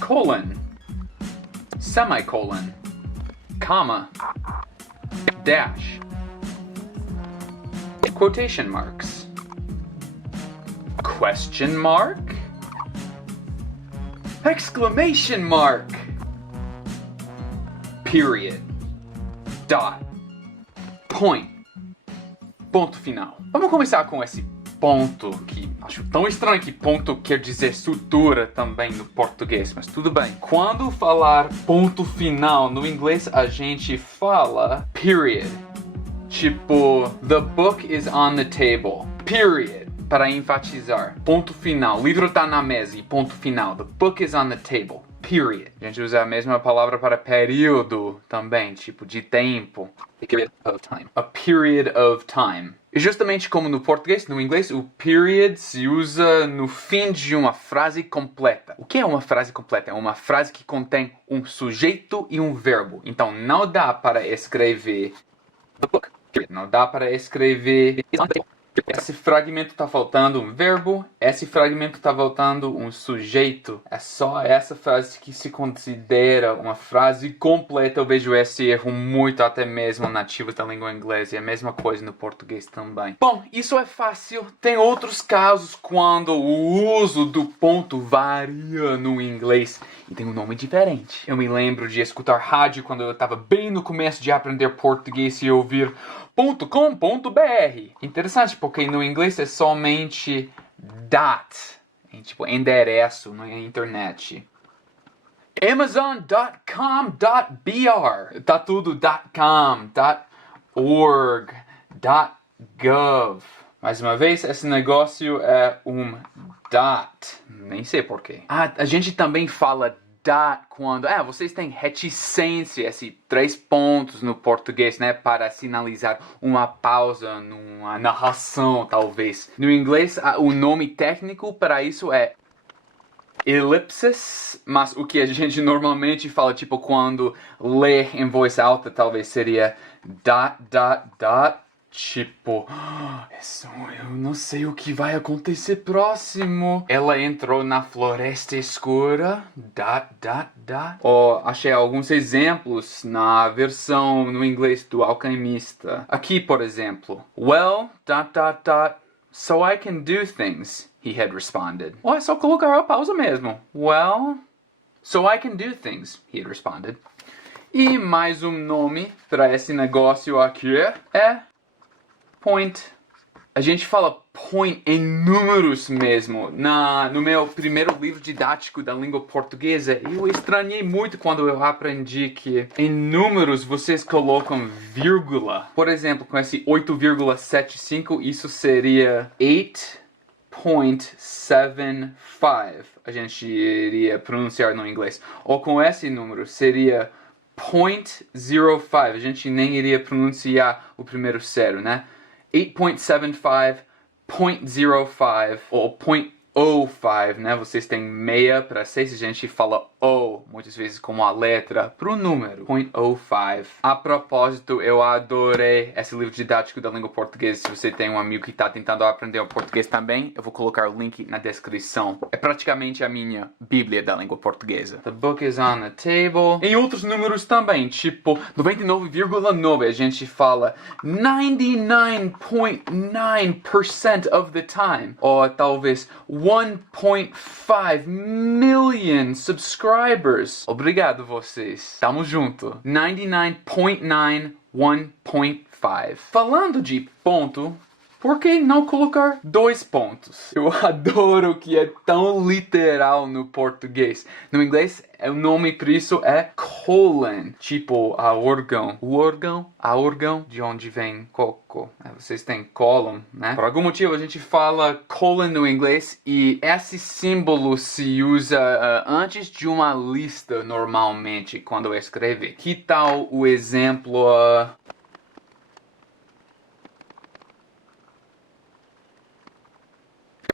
Colon, semicolon, comma, dash, quotation marks, question mark, exclamation mark, period, dot, point, ponto final. Vamos começar com esse ponto que acho tão estranho que ponto quer dizer sutura também no português, mas tudo bem. Quando falar ponto final no inglês, a gente fala period. Tipo, the book is on the table. Period. Para enfatizar. Ponto final. O livro está na mesa e ponto final. The book is on the table. Period. A gente usa a mesma palavra para período também, tipo de tempo. A period of time. A period of time. E justamente como no português, no inglês, o period se usa no fim de uma frase completa. O que é uma frase completa? É uma frase que contém um sujeito e um verbo. Então não dá para escrever the book. Period. Não dá para escrever esse fragmento está faltando um verbo, esse fragmento está faltando um sujeito. É só essa frase que se considera uma frase completa. Eu vejo esse erro muito até mesmo nativos da língua inglesa e a mesma coisa no português também. Bom, isso é fácil. Tem outros casos quando o uso do ponto varia no inglês e tem um nome diferente. Eu me lembro de escutar rádio quando eu estava bem no começo de aprender português e ouvir .com.br. Interessante, porque no inglês é somente dot, tipo endereço na internet. Amazon.com.br. Tá tudo .com, .org, .gov. Mais uma vez, esse negócio é um dot. Nem sei porquê. A gente também fala dot quando vocês têm reticência, esses 3 pontos no português, né, para sinalizar uma pausa numa narração, talvez. No inglês, o nome técnico para isso é elipses, mas o que a gente normalmente fala, tipo, quando lê em voz alta, talvez seria dot, dot, dot. Tipo, eu não sei o que vai acontecer próximo. Ela entrou na floresta escura. Dot, dot, dot. Achei alguns exemplos na versão no inglês do Alquimista. Aqui, por exemplo. Well, dot, dot, dot. So I can do things, he had responded. É só colocar a pausa mesmo. Well, so I can do things, he had responded. E mais um nome para esse negócio aqui é point. A gente fala point em números mesmo. No meu primeiro livro didático da língua portuguesa, eu estranhei muito quando eu aprendi que em números vocês colocam vírgula. Por exemplo, com esse 8,75, isso seria 8.75. A gente iria pronunciar no inglês. Ou com esse número, seria 0.05. A gente nem iria pronunciar o primeiro zero, né? 8.75, 0.05 ou 0.05, né? Vocês têm meia para 6, a gente fala O, muitas vezes como a letra, para o número, 0.05. A propósito, eu adorei esse livro didático da língua portuguesa. Se você tem um amigo que está tentando aprender o português também, eu vou colocar o link na descrição. É praticamente a minha bíblia da língua portuguesa. The book is on the table. Em outros números também, tipo 99,9, a gente fala 99.9% of the time. Ou talvez 1.5 million subscribers. Obrigado vocês. Tamo junto. 99.9, 1.5. Falando de ponto, por que não colocar 2 pontos? Eu adoro que é tão literal no português. No inglês, o nome para isso é colon. Tipo, a órgão. O órgão, a órgão, de onde vem coco. Vocês têm colon, né? Por algum motivo a gente fala colon no inglês e esse símbolo se usa antes de uma lista normalmente quando escreve. Que tal o exemplo...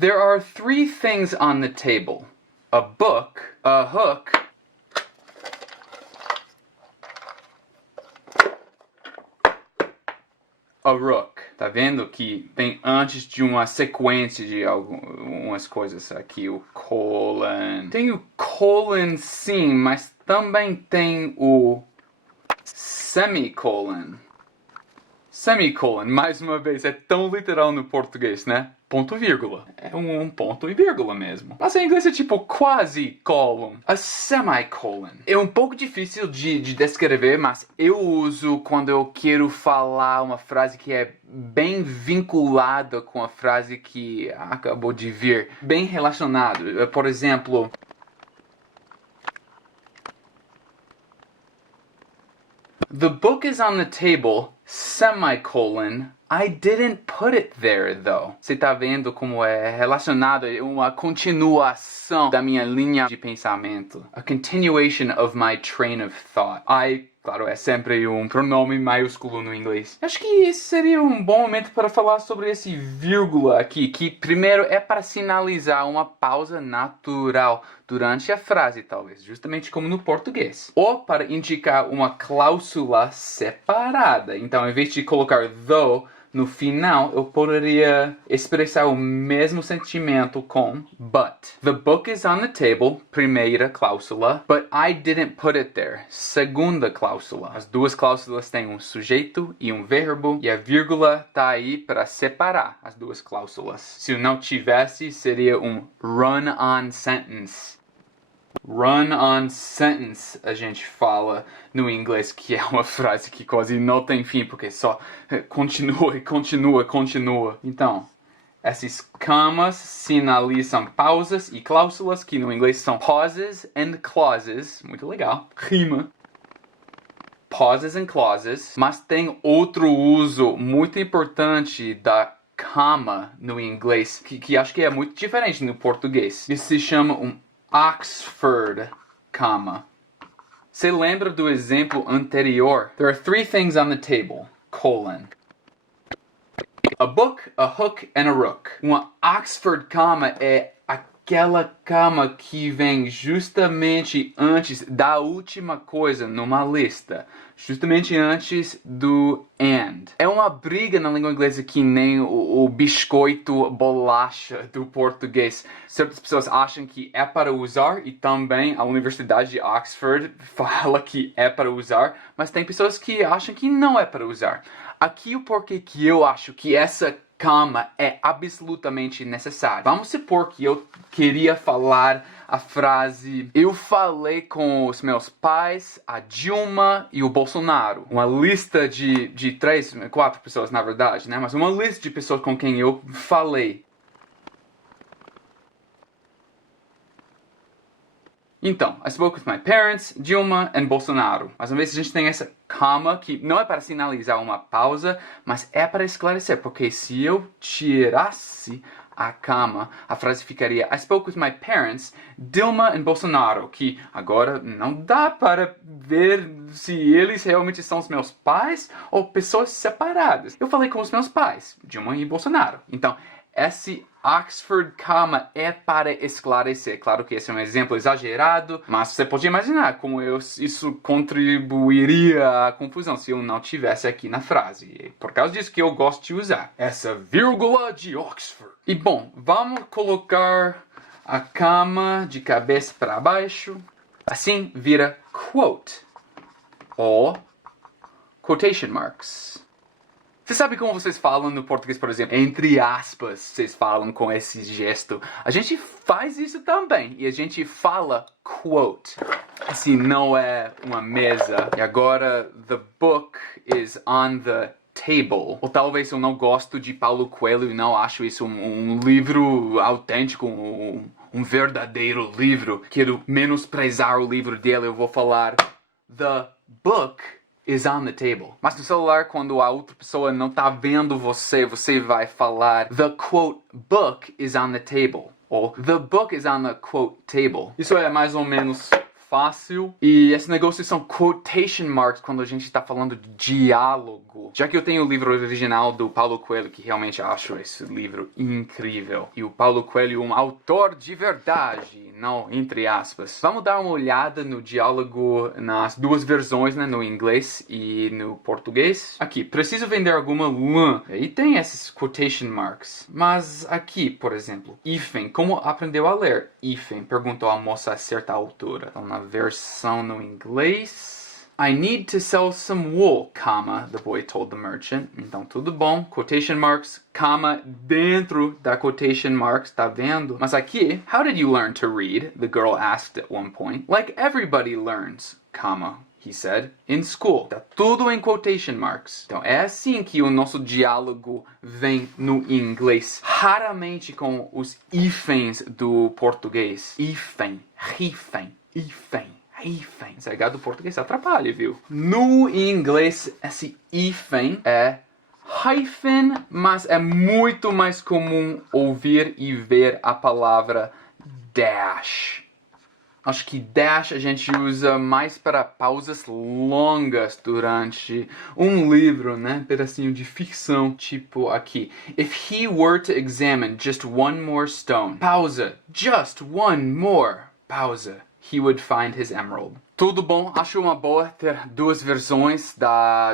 There are 3 things on the table. A book, a hook, a rook. Tá vendo que vem antes de uma sequência de algumas coisas aqui, o colon. Tem o colon sim, mas também tem o semicolon. Semicolon, mais uma vez, é tão literal no português, né? Ponto vírgula. É um ponto e vírgula mesmo. Mas em inglês é tipo quase colon. A semicolon. É um pouco difícil de descrever, mas eu uso quando eu quero falar uma frase que é bem vinculada com a frase que acabou de vir. Bem relacionado. Por exemplo... The book is on the table, semicolon, I didn't put it there, though. Você tá vendo como é relacionado, é uma continuação da minha linha de pensamento. A continuation of my train of thought. I, claro, é sempre um pronome maiúsculo no inglês. Acho que esse seria um bom momento para falar sobre esse vírgula aqui, que primeiro é para sinalizar uma pausa natural durante a frase, talvez, justamente como no português. Ou para indicar uma cláusula separada. Então, em vez de colocar though no final, eu poderia expressar o mesmo sentimento com but. The book is on the table, primeira cláusula, but I didn't put it there, segunda cláusula. As duas cláusulas têm um sujeito e um verbo, e a vírgula tá aí para separar as duas cláusulas. Se não tivesse, seria um run-on sentence. Run-on sentence, a gente fala no inglês, que é uma frase que quase não tem fim, porque só continua e continua, continua. Então, essas comas sinalizam pausas e cláusulas, que no inglês são pauses and clauses. Muito legal, rima. Pauses and clauses, mas tem outro uso muito importante da comma no inglês, que acho que é muito diferente no português. Isso se chama um Oxford comma. Você lembra do exemplo anterior? There are three things on the table, colon. A book, a hook, and a rook. Uma Oxford comma é aquela comma que vem justamente antes da última coisa numa lista. Justamente antes do and. É uma briga na língua inglesa que nem o biscoito bolacha do português. Certas pessoas acham que é para usar e também a Universidade de Oxford fala que é para usar, mas tem pessoas que acham que não é para usar. Aqui o porquê que eu acho que essa comma é absolutamente necessária. Vamos supor que eu queria falar a frase: eu falei com os meus pais, a Dilma e o Bolsonaro. Uma lista de 4 pessoas, na verdade, né? Mas uma lista de pessoas com quem eu falei. Então, I spoke with my parents, Dilma and Bolsonaro. Mais uma vez, a gente tem essa comma que não é para sinalizar uma pausa, mas é para esclarecer, porque se eu tirasse a comma, a frase ficaria: I spoke with my parents, Dilma and Bolsonaro, que agora não dá para ver se eles realmente são os meus pais ou pessoas separadas. Eu falei com os meus pais, Dilma e Bolsonaro. Então, esse Oxford comma é para esclarecer. Claro que esse é um exemplo exagerado, mas você pode imaginar como isso contribuiria à confusão se eu não tivesse aqui na frase. E por causa disso que eu gosto de usar essa vírgula de Oxford. E bom, vamos colocar a comma de cabeça para baixo. Assim vira quote ou quotation marks. Você sabe como vocês falam no português, por exemplo, entre aspas, vocês falam com esse gesto. A gente faz isso também, e a gente fala quote. Assim, não é uma mesa. E agora, the book is on the table. Ou talvez eu não gosto de Paulo Coelho e não acho isso um livro autêntico, um verdadeiro livro. Quero menosprezar o livro dele, eu vou falar the book is on the table. Mas no celular, quando a outra pessoa não tá vendo você, você vai falar the quote book is on the table. Ou the book is on the quote table. Isso é mais ou menos fácil. E esse negócio são quotation marks quando a gente tá falando de diálogo. Já que eu tenho o livro original do Paulo Coelho, que realmente acho esse livro incrível. E o Paulo Coelho, um autor de verdade, não entre aspas. Vamos dar uma olhada no diálogo nas duas versões, né? No inglês e no português. Aqui, preciso vender alguma lã. E tem esses quotation marks. Mas aqui, por exemplo, hífen. Como aprendeu a ler? Hífen. Perguntou a moça a certa altura. Então, na versão no inglês... I need to sell some wool, comma, the boy told the merchant. Então, tudo bom. Quotation marks, comma, dentro da quotation marks, tá vendo? Mas aqui, how did you learn to read? The girl asked at one point. Like everybody learns, comma, he said, in school. Tá tudo em quotation marks. Então, é assim que o nosso diálogo vem no inglês. Raramente com os hífens do português. Hífen, hífen, hífen. Hífen. Esse H do português atrapalha, viu? No inglês, esse hífen é hyphen, mas é muito mais comum ouvir e ver a palavra dash. Acho que dash a gente usa mais para pausas longas durante um livro, né? Pedacinho de ficção, tipo aqui. If he were to examine just one more stone. Pausa. Just one more. Pausa. He would find his emerald. Tudo bom, acho uma boa ter duas versões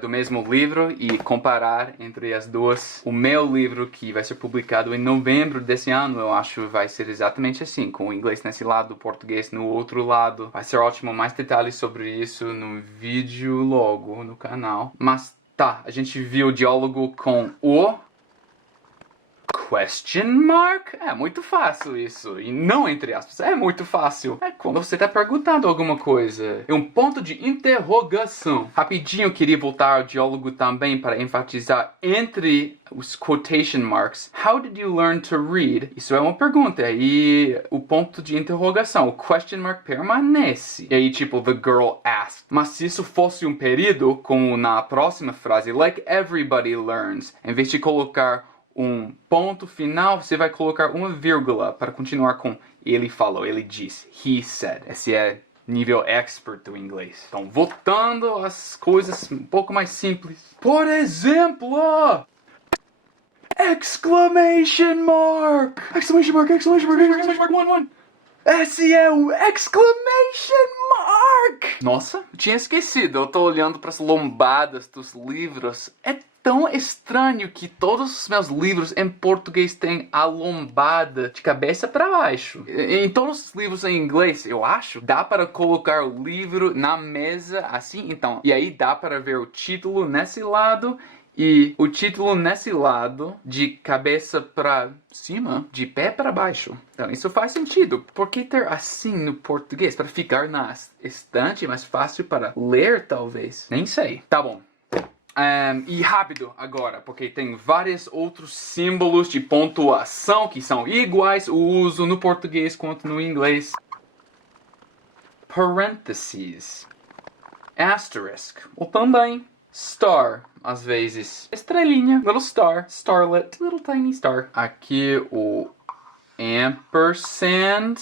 do mesmo livro e comparar entre as duas. O meu livro, que vai ser publicado em novembro desse ano, eu acho vai ser exatamente assim, com o inglês nesse lado, o português no outro lado. Vai ser ótimo, mais detalhes sobre isso no vídeo logo no canal. Mas tá, a gente viu o diálogo com o... question mark? É muito fácil isso. E não entre aspas. É muito fácil. É quando você está perguntando alguma coisa. É um ponto de interrogação. Rapidinho, queria voltar ao diálogo também para enfatizar entre os quotation marks. How did you learn to read? Isso é uma pergunta. E o ponto de interrogação, o question mark permanece. E aí, tipo, the girl asked. Mas se isso fosse um período, como na próxima frase, like everybody learns, em vez de colocar um ponto final, você vai colocar uma vírgula para continuar com ele falou, ele disse, he said. Esse é nível expert do inglês. Então, voltando às coisas um pouco mais simples. Por exemplo, exclamation mark! Exclamation mark, exclamation mark, exclamation mark, one. Esse é o exclamation mark! Nossa, eu tinha esquecido. Eu tô olhando para as lombadas dos livros. É tão estranho que todos os meus livros em português têm a lombada de cabeça para baixo. Em todos os livros em inglês, eu acho, dá para colocar o livro na mesa assim, então. E aí dá para ver o título nesse lado e o título nesse lado de cabeça para cima, de pé para baixo. Então isso faz sentido. Por que ter assim no português? Para ficar na estante, mais fácil para ler, talvez. Nem sei. Tá bom. E rápido agora, porque tem vários outros símbolos de pontuação que são iguais, o uso no português quanto no inglês. Parentheses. Asterisk. Ou também star, às vezes. Estrelinha. Little star. Starlet. Little tiny star. Aqui o ampersand,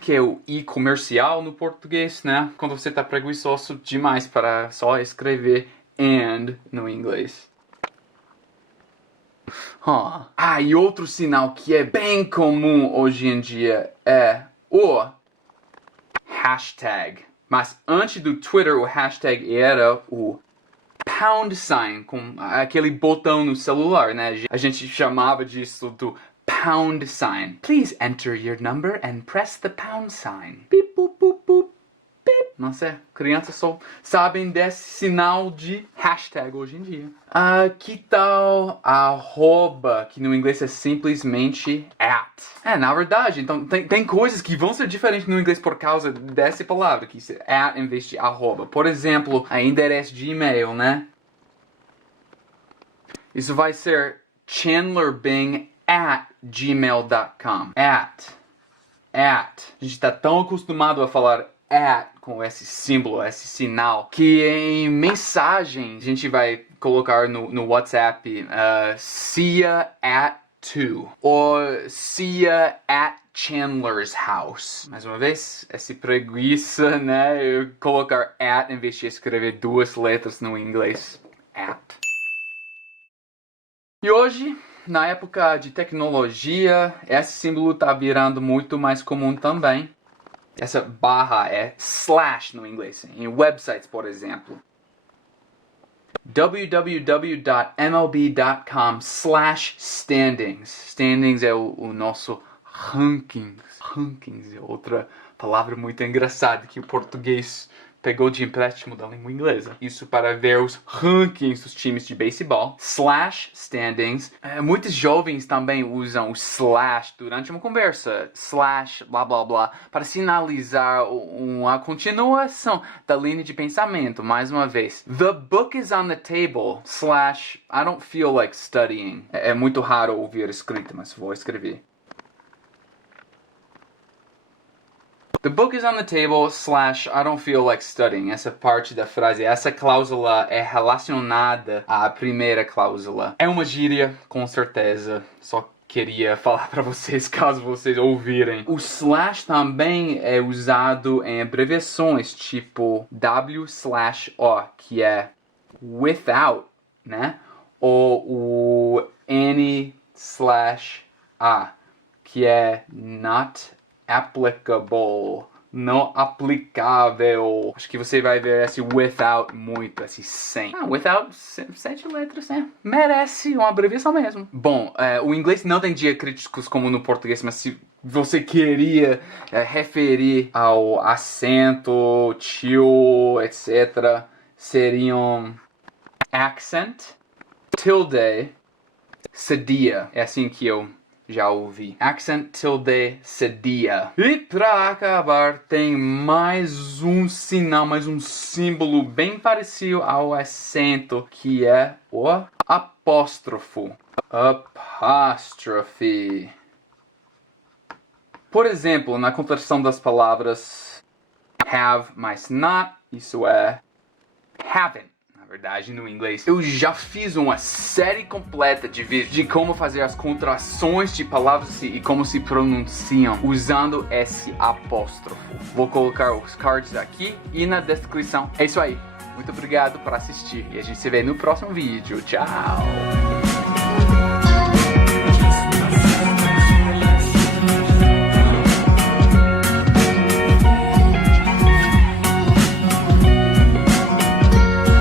que é o i comercial no português, né? Quando você tá preguiçoso demais para só escrever and no inglês. E outro sinal que é bem comum hoje em dia é o hashtag. Mas antes do Twitter, o hashtag era o pound sign, com aquele botão no celular, né? A gente chamava disso do pound sign. Please enter your number and press the pound sign. Beep, boop, boop, boop, beep. Nossa, crianças só sabem desse sinal de hashtag hoje em dia. Que tal arroba, que no inglês é simplesmente at? Na verdade, então tem coisas que vão ser diferentes no inglês por causa dessa palavra, que é at em vez de arroba. Por exemplo, a endereço de e-mail, né? Isso vai ser chandlerbing@gmail.com. At. A gente tá tão acostumado a falar at com esse símbolo, esse sinal, que em mensagem a gente vai colocar no WhatsApp Cia at to. Or see ya at Chandler's house. Mais uma vez, essa preguiça, né? Eu colocar at em vez de escrever duas letras no inglês. At. E hoje, na época de tecnologia, esse símbolo tá virando muito mais comum também. Essa barra é slash no inglês, em websites, por exemplo. www.mlb.com/standings. Standings é o nosso rankings. Rankings é outra palavra muito engraçada que o português pegou de empréstimo da língua inglesa. Isso para ver os rankings dos times de beisebol. /standings. Muitos jovens também usam o slash durante uma conversa. Slash, blá blá blá, para sinalizar uma continuação da linha de pensamento. Mais uma vez. The book is on the table. / I don't feel like studying. É muito raro ouvir escrito, mas vou escrever. The book is on the table / I don't feel like studying. Essa parte da frase, essa cláusula é relacionada à primeira cláusula. É uma gíria, com certeza. Só queria falar para vocês, caso vocês ouvirem. O / também é usado em abreviações, tipo W/O, que é without, né? Ou o N/A, que é not applicable, não aplicável. Acho que você vai ver esse without muito, esse sem. Without, 7 letras, né? Merece uma abreviação mesmo. Bom, o inglês não tem diacríticos como no português, mas se você queria referir ao acento, tio, etc., seriam accent, tilde, cedilha. É assim que eu já ouvi. Accent, tilde, cedilha. E pra acabar, tem mais um sinal, mais um símbolo bem parecido ao acento, que é o apóstrofo. Apostrophe. Por exemplo, na contração das palavras have mais not, isso é haven't. Na verdade, no inglês, eu já fiz uma série completa de vídeos de como fazer as contrações de palavras e como se pronunciam usando esse apóstrofo. Vou colocar os cards aqui e na descrição. É isso aí. Muito obrigado por assistir e a gente se vê no próximo vídeo. Tchau!